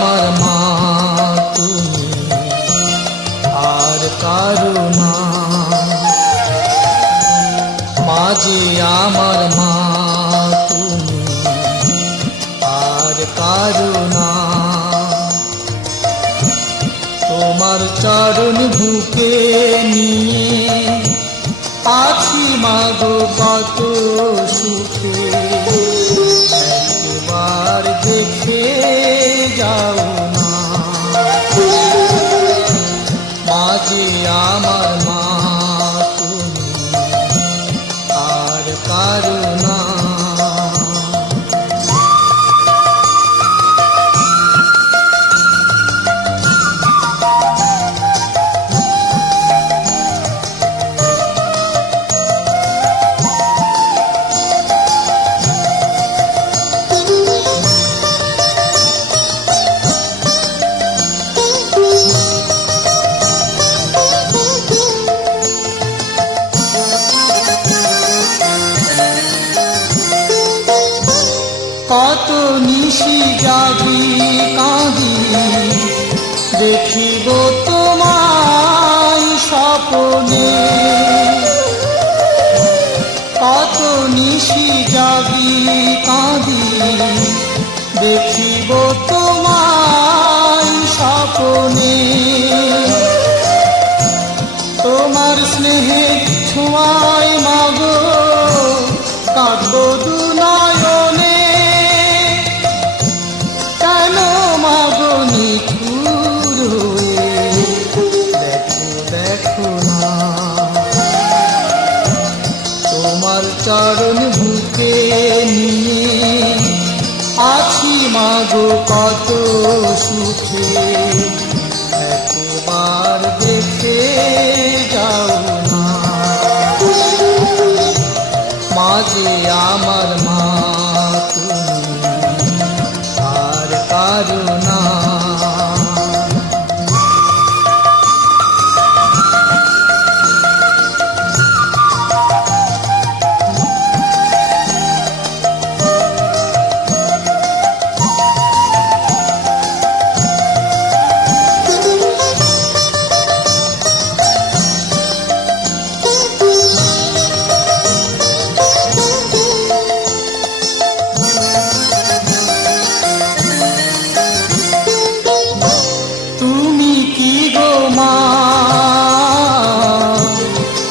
আমার মা তুমি আর কারো না, মাঝে আমার মা তুমি আর কারো না। তোমার চরণ বুকে নিয়ে আছি মাগো কত সুখে, একবার দেখে যাও না। মাঝে আমার মা তুমি আর কারো না। কত নিশি জাগি কাঁদি দেখিব তোমায় স্বপ্নে, কত নিশি জাগি কাঁদি দেখিব তোমায় স্বপ্নে। তোমার স্নেহে ছোঁয়ায় মাগো কাঁদব দুনয়নে, কেন মাগো নিঠুর হয়ে দেখো দেখো না। তোমার চরণ বুকে নিয়ে আছি মাগো কত সুখে, একবার দেখে যাও না। মাঝে আমার মা তুমি আর কারো না।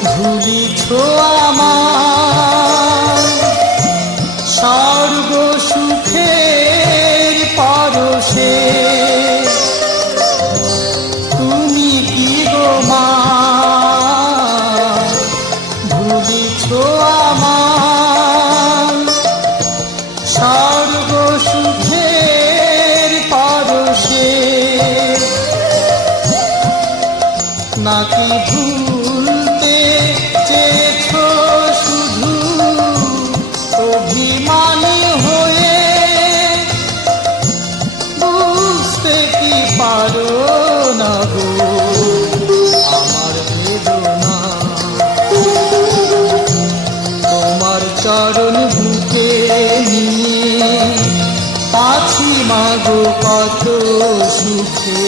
ভুলিছ আমার স্বর্গ সুখের পরশে, তুমি কি গো মা ভুলিছ আমার স্বর্গ সুখের পরশে, নাকি ভুলতে চেয়েছ শুধু অভিমানী হয়ে, বুঝতে কি পারো না গো আমার বেদনা। তোমার চরণ বুকে নিয়ে আছি মাগো কত সুখে,